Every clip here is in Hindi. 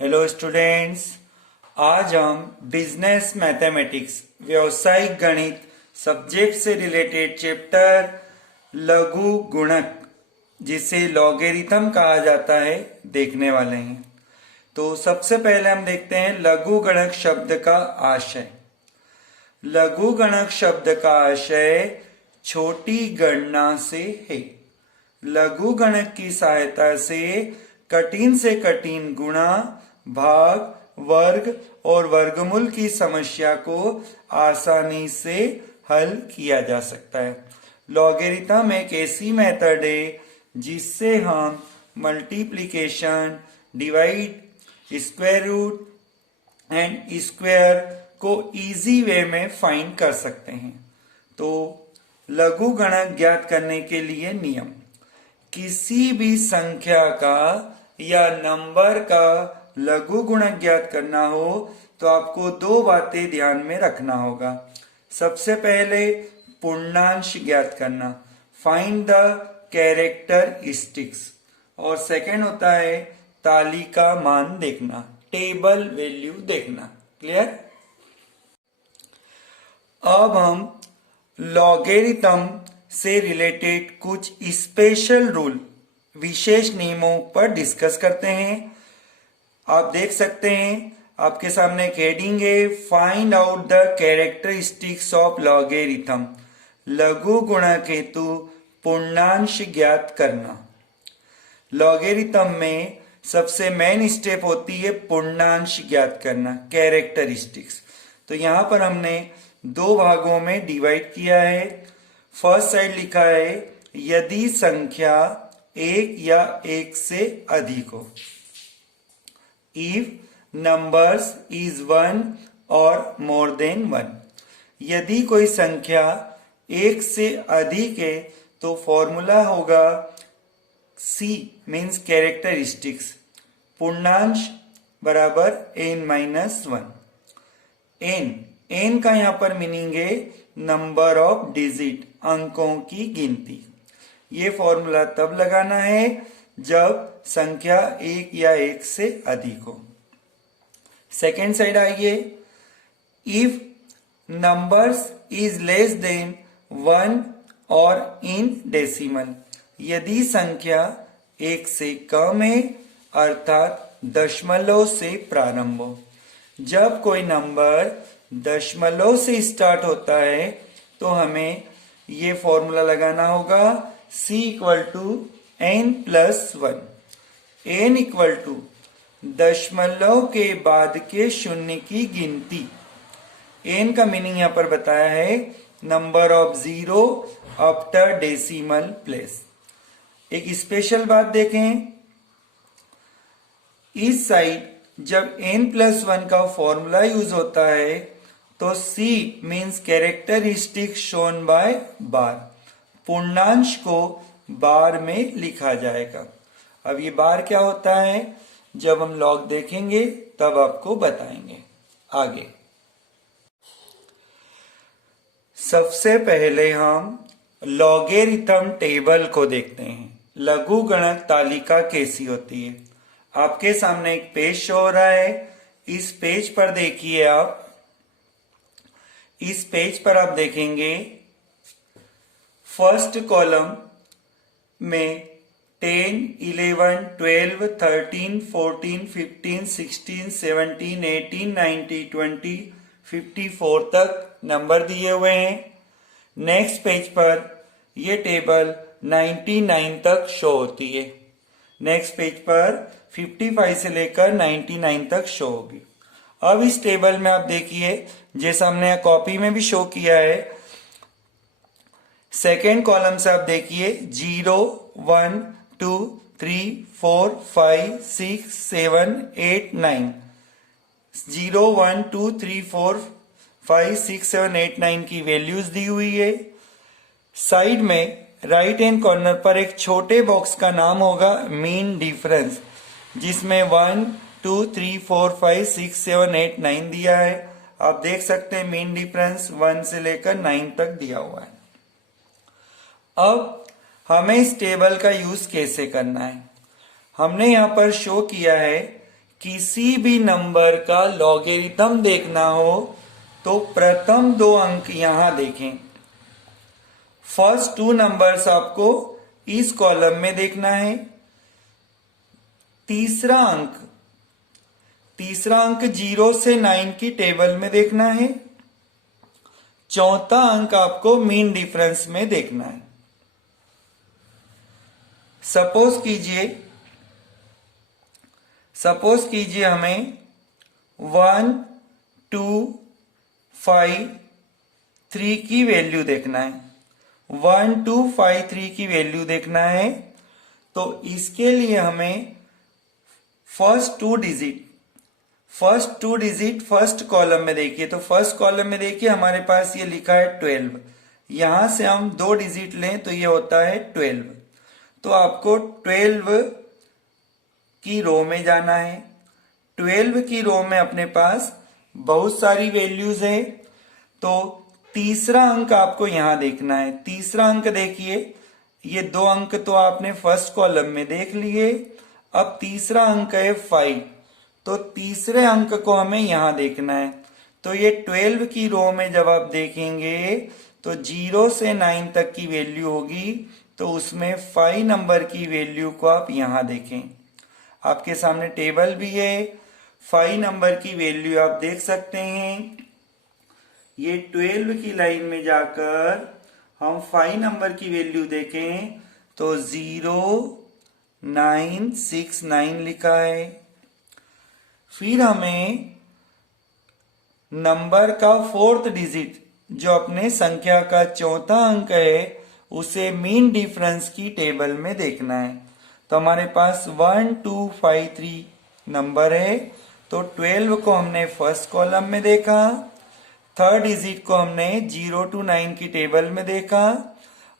हेलो स्टूडेंट्स, आज हम बिजनेस मैथमेटिक्स व्यवसायिक गणित सब्जेक्ट से रिलेटेड चैप्टर लघु गुणक जिसे लॉगरिथम कहा जाता है देखने वाले हैं। तो सबसे पहले हम देखते हैं लघु गणक शब्द का आशय। लघु गणक शब्द का आशय छोटी गणना से है। लघु गणक की सहायता से कठिन गुणा, भाग, वर्ग और वर्गमूल की समस्या को आसानी से हल किया जा सकता है। लॉगरिथम एक ऐसी मेथड है जिससे हम multiplication, divide, square root and square को इजी वे में फाइंड कर सकते हैं। तो लघु गणक ज्ञात करने के लिए नियम: किसी भी संख्या का या नंबर का लघु गुणक ज्ञात करना हो तो आपको दो बातें ध्यान में रखना होगा। सबसे पहले पूर्णांश ज्ञात करना, फाइंड द कैरेक्टरिस्टिक्स, और सेकंड होता है तालिका मान देखना, टेबल वैल्यू देखना। क्लियर? अब हम लॉगरिथम से रिलेटेड कुछ स्पेशल रूल, विशेष नियमों पर डिस्कस करते हैं। आप देख सकते हैं आपके सामने एक हेडिंग है, find out the characteristics of logarithm. लघु गुणक हेतु पूर्णांश ज्ञात करना। लॉगरिथम में सबसे मेन स्टेप होती है पूर्णांश ज्ञात करना, कैरेक्टरिस्टिक्स। तो यहां पर हमने दो भागों में डिवाइड किया है। फर्स्ट साइड लिखा है यदि संख्या एक या एक से अधिक हो, इफ नंबर्स इज 1 और मोर देन 1। यदि कोई संख्या एक से अधिक है तो फॉर्मूला होगा C मीन्स कैरेक्टरिस्टिक्स, पूर्णांश बराबर n-1। n का यहां पर मीनिंग है नंबर ऑफ डिजिट, अंकों की गिनती। ये फॉर्मूला तब लगाना है जब संख्या एक या एक से अधिक हो। सेकेंड साइड आइए, if numbers is less than 1 और इन डेसिमल। यदि संख्या एक से कम है अर्थात दशमलव से प्रारंभ हो। जब कोई नंबर दशमलव से स्टार्ट होता है तो हमें ये फॉर्मूला लगाना होगा C equal to n+1। n equal to दशमलव के बाद के शून्य की गिनती। n का मीनिंग यहां पर बताया है number of zero after decimal place. एक स्पेशल बात देखें, इस साइड जब n+1 का फॉर्मूला यूज होता है तो C means characteristic shown by bar, पूर्णांश को बार में लिखा जाएगा। अब ये बार क्या होता है जब हम लॉग देखेंगे तब आपको बताएंगे आगे। सबसे पहले हम लॉगरिथम टेबल को देखते हैं। लघु गणक तालिका कैसी होती है। आपके सामने एक पेज शो हो रहा है। इस पेज पर देखिए आप, इस पेज पर आप देखेंगे फर्स्ट कॉलम में 10, 11, 12, 13, 14, 15, 16, 17, 18, 19, 20, 54 तक नंबर दिए हुए हैं। नेक्स्ट पेज पर यह टेबल 99 तक शो होती है। नेक्स्ट पेज पर 55 से लेकर 99 तक शो होगी। अब इस टेबल में आप देखिए, जैसा हमने कॉपी में भी शो किया है, सेकेंड कॉलम से आप देखिए 0, 1, 2, 3, 4, 5, 6, 7, 8, 9। 0, 1, 2, 3, 4, 5, 6, 7, 8, 9 की वैल्यूज दी हुई है। साइड में राइट हैंड कॉर्नर पर एक छोटे बॉक्स का नाम होगा मीन डिफरेंस, जिसमें 1, 2, 3, 4, 5, 6, 7, 8, 9 दिया है। आप देख सकते हैं मीन डिफरेंस 1 से लेकर 9 तक दिया हुआ है। अब हमें इस टेबल का यूज कैसे करना है। हमने यहां पर शो किया है किसी भी नंबर का लॉगरिथम देखना हो तो प्रथम 2 अंक यहां देखें। फर्स्ट 2 नंबर्स आपको इस कॉलम में देखना है। तीसरा अंक 0 से 9 की टेबल में देखना है। चौथा अंक आपको मीन डिफरेंस में देखना है। सपोज कीजिए हमें 1 2 5 3 की वैल्यू देखना है। 1 2 5 3 की वैल्यू देखना है। तो इसके लिए हमें first two digit first column में देखिए। तो फर्स्ट कॉलम में देखिए हमारे पास ये लिखा है 12। यहां से हम 2 डिजिट लें तो ये होता है 12। तो आपको 12 की रो में जाना है। 12 की रो में अपने पास बहुत सारी वैल्यूज है। तो तीसरा अंक आपको यहां देखना है। तीसरा अंक देखिए, ये 2 अंक तो आपने फर्स्ट कॉलम में देख लिए। अब तीसरा अंक है 5। तो तीसरे अंक को हमें यहां देखना है। तो ये 12 की रो में जब आप देखेंगे तो 0 से 9 तक की वैल्यू होगी। तो उसमें 5 नंबर की वैल्यू को आप यहां देखें। आपके सामने टेबल भी है। 5 नंबर की वैल्यू आप देख सकते हैं। ये 12 की लाइन में जाकर हम 5 नंबर की वैल्यू देखें तो 0969 लिखा है। फिर हमें नंबर का 4th डिजिट जो अपने संख्या का चौथा अंक है उसे मीन डिफरेंस की टेबल में देखना है। तो हमारे पास 1 2 5 3 नंबर है। तो 12 को हमने फर्स्ट कॉलम में देखा। थर्ड डिजिट को हमने 0 to 9 की टेबल में देखा।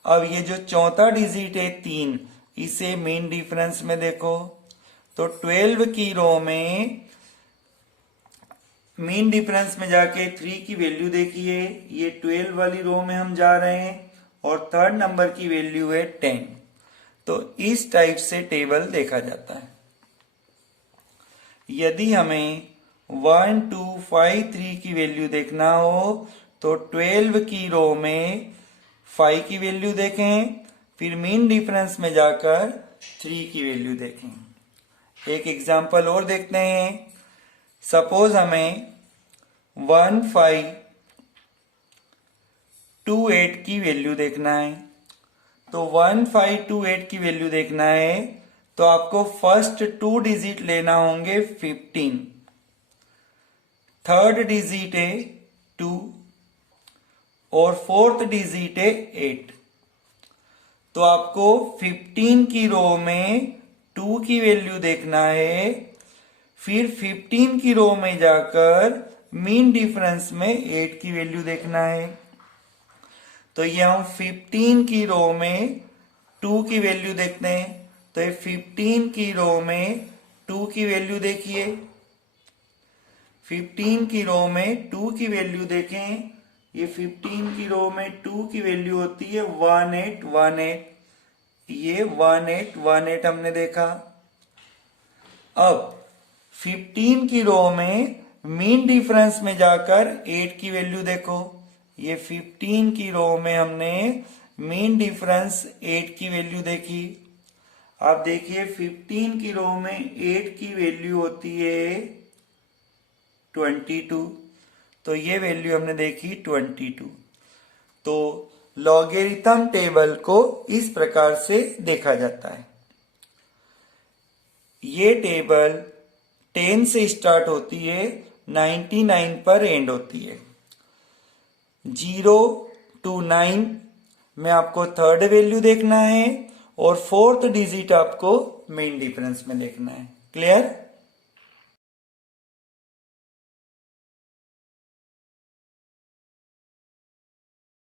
अब ये जो चौथा डिजिट है 3, इसे मीन डिफरेंस में देखो। तो 12 की रो में मीन डिफरेंस में जाके 3 की वैल्यू देखिए। ये 12 वाली रो में हम जा रहे हैं और थर्ड नंबर की वैल्यू है 10। तो इस टाइप से टेबल देखा जाता है। यदि हमें 1 2 5 3 की वैल्यू देखना हो तो 12 की रो में 5 की वैल्यू देखें, फिर मीन डिफरेंस में जाकर 3 की वैल्यू देखें। एक एग्जांपल और देखते हैं। सपोज हमें 1528 की वैल्यू देखना है। तो 1528 की वैल्यू देखना है तो आपको फर्स्ट 2 डिजिट लेना होंगे 15। थर्ड डिजिट है 2 और फोर्थ डिजिट है 8। तो आपको 15 की रो में 2 की वैल्यू देखना है। फिर 15 की रो में जाकर मीन डिफरेंस में 8 की वैल्यू देखना है। तो ये हम 15 की रो में 2 की वैल्यू देखते हैं। तो ये 15 की रो में 2 की वैल्यू देखिए। 15 की रो में 2 की वैल्यू देखें। ये 15 की रो में 2 की वैल्यू होती है 1818। ये 1818 हमने देखा। अब 15 की रो में मीन डिफरेंस में जाकर 8 की वैल्यू देखो। ये 15 की रो में हमने मीन डिफरेंस 8 की वैल्यू देखी। आप देखिए 15 की रो में 8 की वैल्यू होती है 22। तो ये वैल्यू हमने देखी 22। तो लॉगरिथम टेबल को इस प्रकार से देखा जाता है। ये टेबल 10 से स्टार्ट होती है, 99 पर एंड होती है। 0 to 9 में आपको थर्ड वैल्यू देखना है और फोर्थ डिजिट आपको मीन डिफरेंस में देखना है। क्लियर?